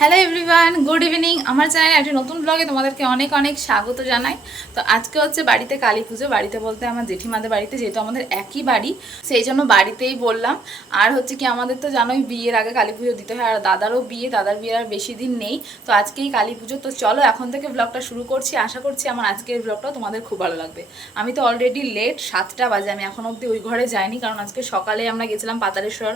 Hello everyone good evening আমার চ্যানেলে একটি নতুন ব্লগে তোমাদেরকে অনেক অনেক স্বাগত জানাই। তো আজকে হচ্ছে বাড়িতে কালী পুজো, বাড়িতে বলতে আমার জেঠিমাদের বাড়িতে, যেহেতু আমাদের একই বাড়ি, সেই জন্য বাড়িতেই বললাম। আর হচ্ছে কি, আমাদের তো জানোই বিয়ের আগে কালী পুজো দিতে হয়, আর দাদারও বিয়ে, দাদার বিয়ের আর বেশি দিন নেই। তো আজকেই কালী পুজো, তো চলো এখন থেকে ব্লগটা শুরু করছি। আশা করছি আমার আজকের ব্লগটাও তোমাদের খুব ভালো লাগবে। আমি তো অলরেডি লেট সাতটা বাজে, আমি এখন অবধি ওই ঘরে যাইনি, কারণ আজকে সকালে আমরা গেছিলাম পাতারেশ্বর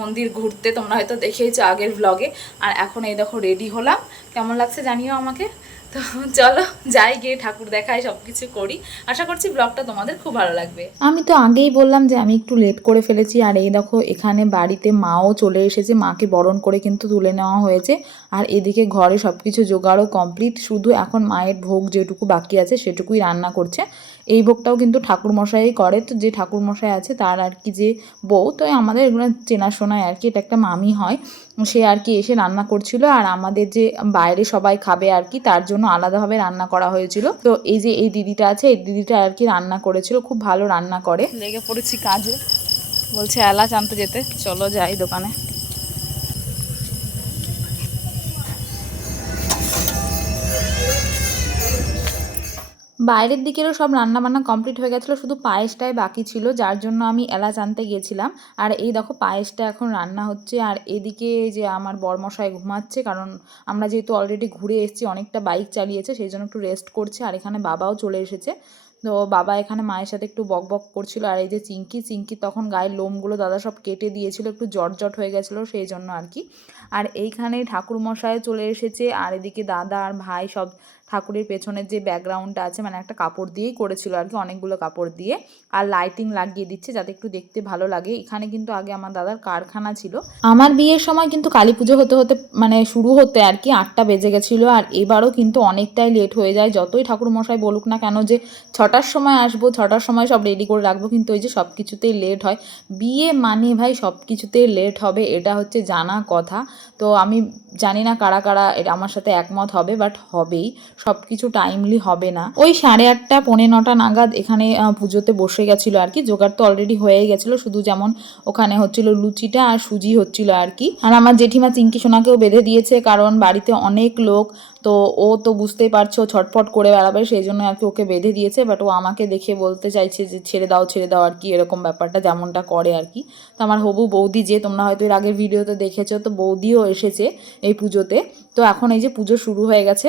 মন্দির ঘুরতে, তোমরা হয়তো দেখেইছো আগের ব্লগে আর এখন এই দেখো রেডি হলাম। কেমন লাগছে জানিও আমাকে? তো চলো, যাই গিয়ে ঠাকুর দেখাই সব কিছু করি। আশা করছি ব্লগটা তোমাদের খুব ভালো লাগবে। আমি তো আগেই বললাম যে আমি একটু লেট করে ফেলেছি। আর এই দেখো, এখানে বাড়িতে মাও চলে এসেছে। মাকে বরণ করে কিন্তু তুলে নেওয়া হয়েছে। আর এদিকে ঘরে সব কিছু জোগাড়ও কমপ্লিট শুধু এখন মায়ের ভোগ যেটুকু বাকি আছে, সেটুকুই রান্না করছে। এই ভোগটাও কিন্তু ঠাকুরমশাই করে। তো যে ঠাকুরমশাই আছে তার আর কি যে বউ, তো আমাদের এগুলো চেনাশোনায় আর কি, এটা একটা মামি হয়। সে আর কি এসে রান্না করছিল আর আমাদের যে বাইরে সবাই খাবে আর কি, তার জন্য আলাদাভাবে রান্না করা হয়েছিল। তো এই যে এই দিদিটা আছে, এই দিদিটা আর কি রান্না করেছিল, খুব ভালো রান্না করে। লেগে পড়েছি কাজে। বলছে এলাচ আনতে যেতে, চলো যাই দোকানে। বাইরের দিকেরও সব রান্না বান্না কমপ্লিট হয়ে গেছিল, শুধু পায়েসটাই বাকি ছিল, যার জন্য আমি এলাচ আনতে গিয়েছিলাম আর এই দেখো পায়েসটা এখন রান্না হচ্ছে, আর এদিকে যে আমার বরমশাই ঘুমাচ্ছে, কারণ আমরা যেহেতু অলরেডি ঘুরে এসেছি, অনেকটা বাইক চালিয়েছে, সেই জন্য একটু রেস্ট করছে, আর এখানে বাবাও চলে এসেছে। তো বাবা এখানে মায়ের সাথে একটু বক বক করছিল, আর এই যে চিঙ্কি চিঙ্কি তখন গায়ের লোমগুলো দাদা সব কেটে দিয়েছিল, একটু জট জট হয়ে গেছিল, সেই জন্য আর কি। আর এইখানে ঠাকুরমশাই চলে এসেছে, আর এদিকে দাদা আর ভাই সব ঠাকুরের পেছনের যে ব্যাকগ্রাউন্ডটা আছে মানে একটা কাপড় দিয়েই করেছিল আর কি, অনেকগুলো কাপড় দিয়ে। আর লাইটিং লাগিয়ে দিচ্ছে যাতে একটু দেখতে ভালো লাগে। এখানে কিন্তু আগে আমার দাদার কারখানা ছিল। আমার বিয়ের সময় কিন্তু কালী পুজো হতে হতে মানে শুরু হতে আর কি আটটা বেজে গেছিল। আর এবারও কিন্তু অনেকটাই লেট হয়ে যায়। যতই ঠাকুর মশাই বলুক না কেন যে ছটার সময় আসব, ছটার সময় সব রেডি করে রাখব, কিন্তু ওই যে সব কিছুতেই লেট হয়। বিয়ে মানে ভাই সব কিছুতেই লেট হবে, এটা হচ্ছে জানা কথা। তো আমি জানি না কারা কারা এটা আমার সাথে একমত হবে বাট হবেই। সব কিছু টাইমলি হবে না। ওই সাড়ে আটটা, পৌনে নটা নাগাদ এখানে পুজোতে বসে গেছিল আর কি। জোগাড় তো অলরেডি হয়ে গেছিল, শুধু যেমন ওখানে হচ্ছিল লুচিটা আর সুজি হচ্ছিল আর কি। আর আমার জেঠিমা চিঙ্কি সোনাকেও বেঁধে দিয়েছে, কারণ বাড়িতে অনেক লোক, তো ও তো বুঝতেই পারছ ছটফট করে বেড়াবে, সেই জন্য আর কি ওকে বেঁধে দিয়েছে। বাট ও আমাকে দেখে বলতে চাইছে যে, ছেড়ে দাও ছেড়ে দাও, আর কি, এরকম ব্যাপারটা যেমনটা করে আর কি। তো আমার হবু বৌদি যে, তোমরা হয়তো এর আগের ভিডিওতে দেখেছ, তো বৌদিও এসেছে এই পুজোতে। তো এখন এই যে পুজো শুরু হয়ে গেছে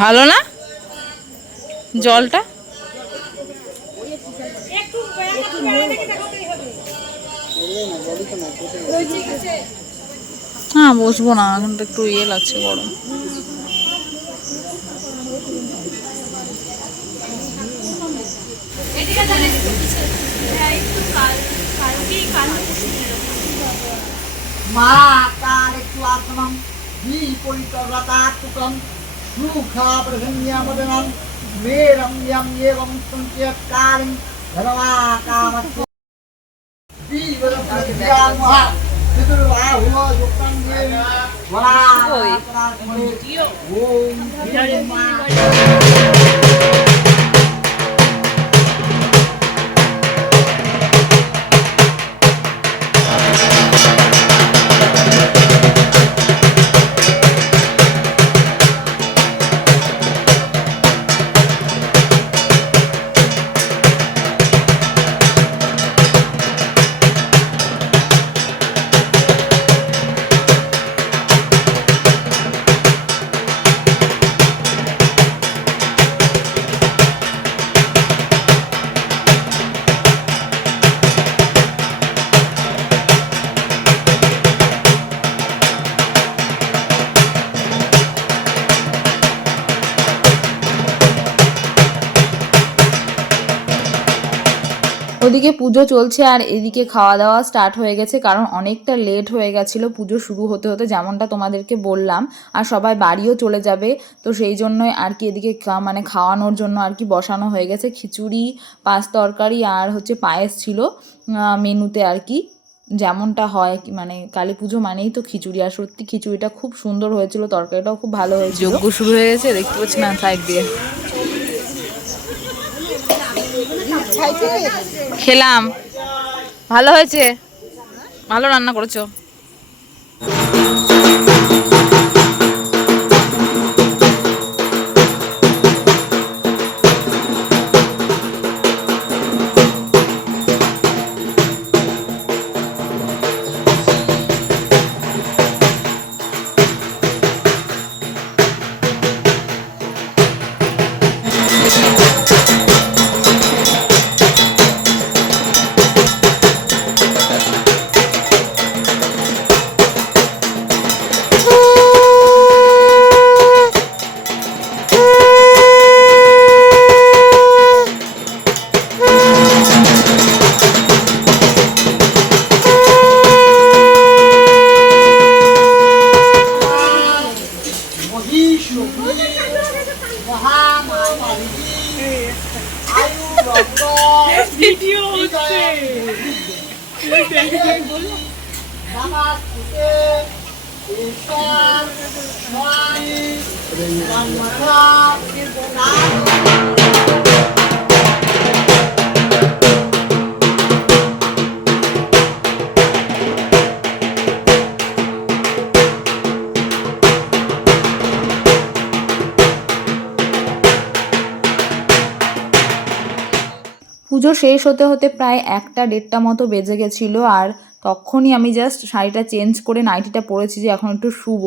ভালো না? জলটা? হ্যাঁ বসবো না, এখন তো একটু ইয়ে লাগছে গরম। মা, তার একটু আত্মম বিপরীত লতা सञ्चयत्कारिं धर्माकामस्य जीवनप्रतिज्ञामः पितृबाहुव युक्तं देवी वरापरात्मने ॐ ওদিকে পুজো চলছে আর এদিকে খাওয়া দাওয়া স্টার্ট হয়ে গেছে, কারণ অনেকটা লেট হয়ে গেছিল পুজো শুরু হতে হতে, যেমনটা তোমাদেরকে বললাম। আর সবাই বাড়িও চলে যাবে, তো সেই জন্যই আর কি এদিকে মানে খাওয়ানোর জন্য আর কি বসানো হয়ে গেছে। খিচুড়ি, পাঁচ তরকারি আর হচ্ছে পায়েস ছিল মেনুতে আর কি। যেমনটা হয় মানে কালী পুজো মানেই তো খিচুড়ি। আর সত্যি খিচুড়িটা খুব সুন্দর হয়েছিল, তরকারিটাও খুব ভালো হয়েছিল। যজ্ঞ শুরু হয়ে গেছে, দেখতে পাচ্ছি না সাইড দিয়ে। খেলাম। ভালো হয়েছে? ভালো রান্না করেছ? পুজো শেষ হতে হতে প্রায় একটা দেড়টা মতো বেজে গেছিল আর তখনই আমি জাস্ট শাড়িটা চেঞ্জ করে নাইটিটা পরেছি যে এখন একটু শুভ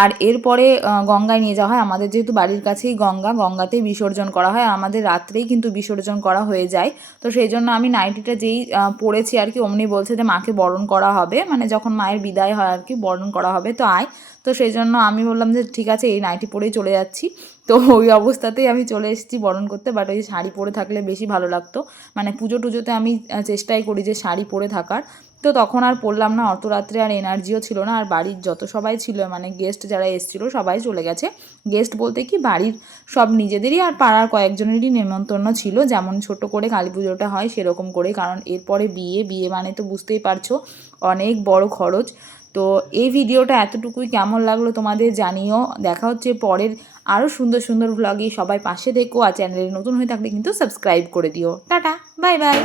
আর এরপরে গঙ্গায় নিয়ে যাওয়া হয়। আমাদের যেহেতু বাড়ির কাছেই গঙ্গা, গঙ্গাতেই বিসর্জন করা হয়। আর আমাদের রাত্রেই কিন্তু বিসর্জন করা হয়ে যায়। তো সেই জন্য আমি নাইটিটা যেই পরেছি আর কি, অমনি বলছে যে মাকে বরণ করা হবে। মানে যখন মায়ের বিদায় হয় আর কি, বরণ করা হবে, তো আয়। তো সেই জন্য আমি বললাম যে ঠিক আছে, এই নাইটি পরেই চলে যাচ্ছি। তো ওই অবস্থাতেই আমি চলে এসেছি বরণ করতে। বাট ওই শাড়ি পরে থাকলে বেশি ভালো লাগতো। মানে পুজো টুজোতে আমি চেষ্টাই করি যে শাড়ি পরে থাকার। তো তখন আর পড়লাম না অত রাত্রে আর এনার্জিও ছিল না, আর বাড়ির যত সবাই ছিল মানে গেস্ট যারা এসেছিল সবাই চলে গেছে। গেস্ট বলতে কি বাড়ির সব নিজেদেরই আর পাড়ার কয়েকজনেরই নেমন্তন্ন ছিল, যেমন ছোট করে কালী পুজোটা হয় সেরকম করে, কারণ এরপরে বিয়ে বিয়ে মানে তো বুঝতেই পারছ, অনেক বড় খরচ। তো এই ভিডিওটা এতটুকুই, কেমন লাগল তোমাদের জানিও। দেখা হচ্ছে পরের আরও সুন্দর সুন্দর ভ্লগে সবাই পাশে থেকো, আর চ্যানেলে নতুন হয়ে থাকলে কিন্তু সাবস্ক্রাইব করে দিও। Tata bye bye